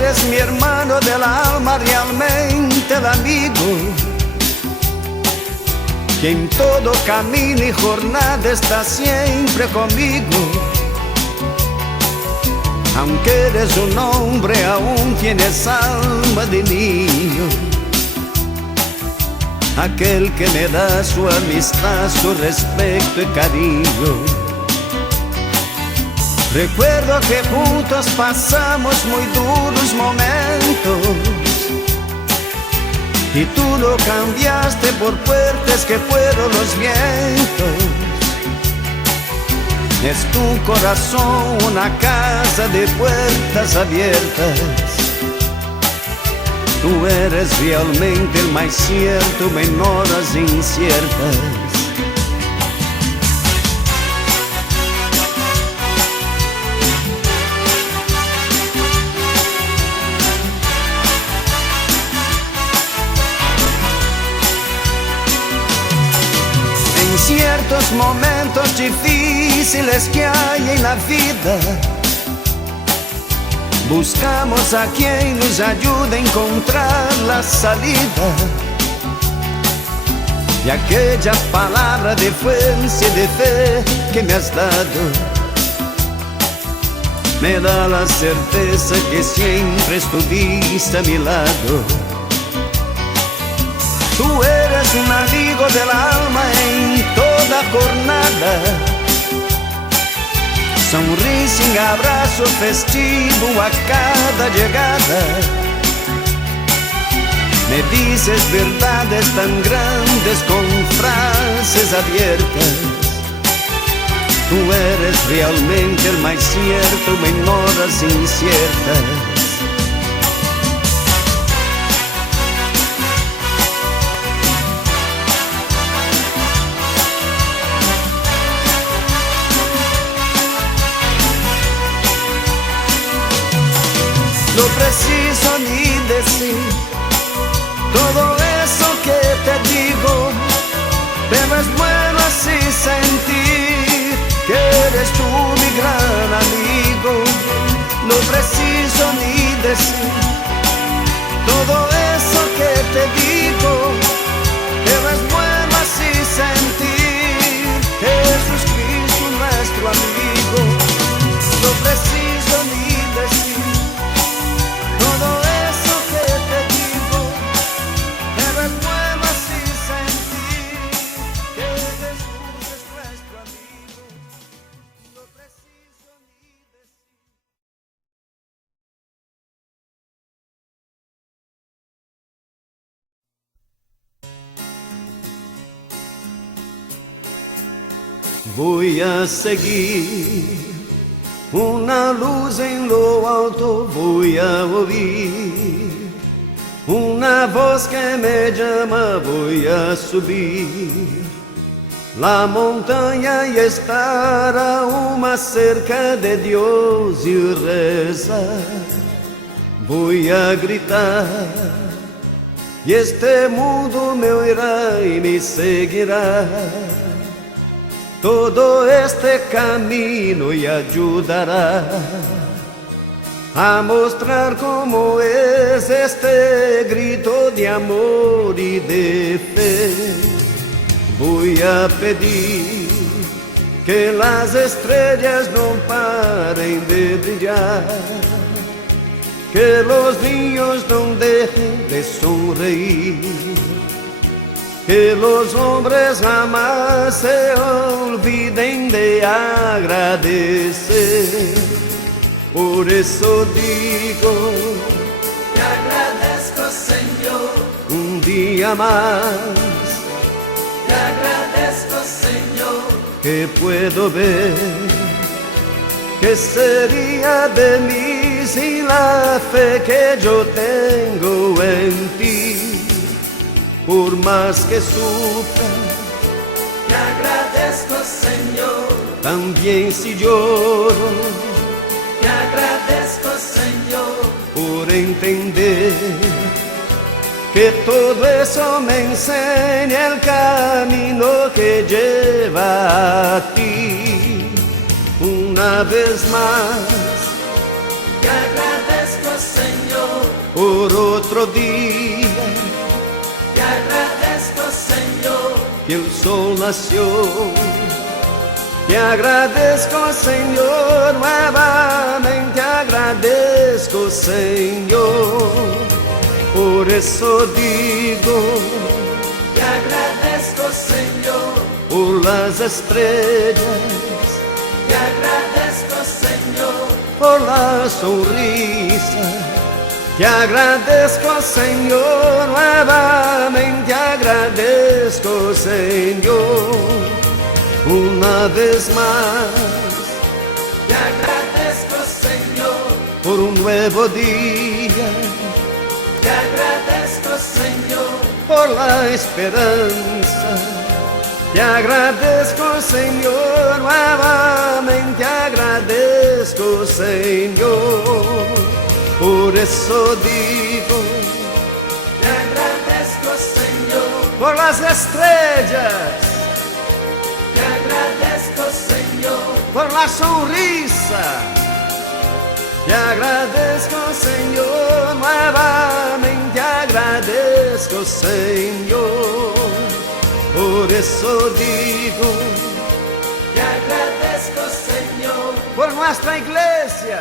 eres mi hermano del alma, realmente el amigo, que en todo camino y jornada está siempre conmigo. Aunque eres un hombre, aún tienes alma de niño, aquel que me da su amistad, su respeto y cariño. Recuerdo que juntos pasamos muy duros momentos, y tú lo cambiaste por fuertes que fueron los vientos. Es tu corazón una casa de puertas abiertas. Tú eres realmente el más cierto en horas inciertas. En ciertos momentos difíciles que hay en la vida, buscamos a quien nos ayude a encontrar la salida. Y aquella palabra de fuerza y de fe que me has dado me da la certeza que siempre estuviste a mi lado. Tú eres un amigo del alma en toda jornada, sonrisa y abrazo festivo a cada llegada. Me dices verdades tan grandes con frases abiertas. Tú eres realmente el más cierto en horas inciertas. No preciso ni decir todo eso que te digo, pero es bueno así sentir que eres tú mi gran amigo. No preciso ni decir todo eso que te digo, pero es bueno así sentir que Jesucristo nuestro amigo. No preciso ni decir todo eso que te digo, pero es bueno así sentir que Jesús es nuestro amigo. No preciso ni decir. Voy a seguir una luz en lo alto, voy a oír una voz que me llama, voy a subir la montaña y estar aún más cerca de Dios y rezar. Voy a gritar y este mundo me oirá y me seguirá. Todo este camino y ayudará a mostrar cómo es este grito de amor y de fe. Voy a pedir que las estrellas no paren de brillar, que los niños no dejen de sonreír, que los hombres jamás se olviden de agradecer. Por eso digo, te agradezco, Señor, un día más, te agradezco, Señor, que puedo ver. ¿Qué sería de mí sin la fe que yo tengo en ti? Por más que sufra, te agradezco, Señor, también si lloro, te agradezco, Señor, por entender que todo eso me enseña el camino que lleva a ti. Una vez más, te agradezco, Señor, por otro día Te agradezco, Señor. que el sol nació. Te agradezco, Señor, nuevamente agradezco, Señor. Por eso digo, Te agradezco, Señor. por las estrellas, Te agradezco, Señor. por la sonrisa. Te agradezco, Señor, nuevamente agradezco, Señor. Una vez más, Te agradezco, Señor. por un nuevo día, Te agradezco, Señor. por la esperanza. Te agradezco, Señor, nuevamente agradezco, Señor. Por eso digo, Te agradezco, Señor. por las estrellas, Te agradezco, Señor. por la sonrisa. Te agradezco, Señor, nuevamente agradezco, Señor. Por eso digo, Te agradezco, Señor. por nuestra iglesia,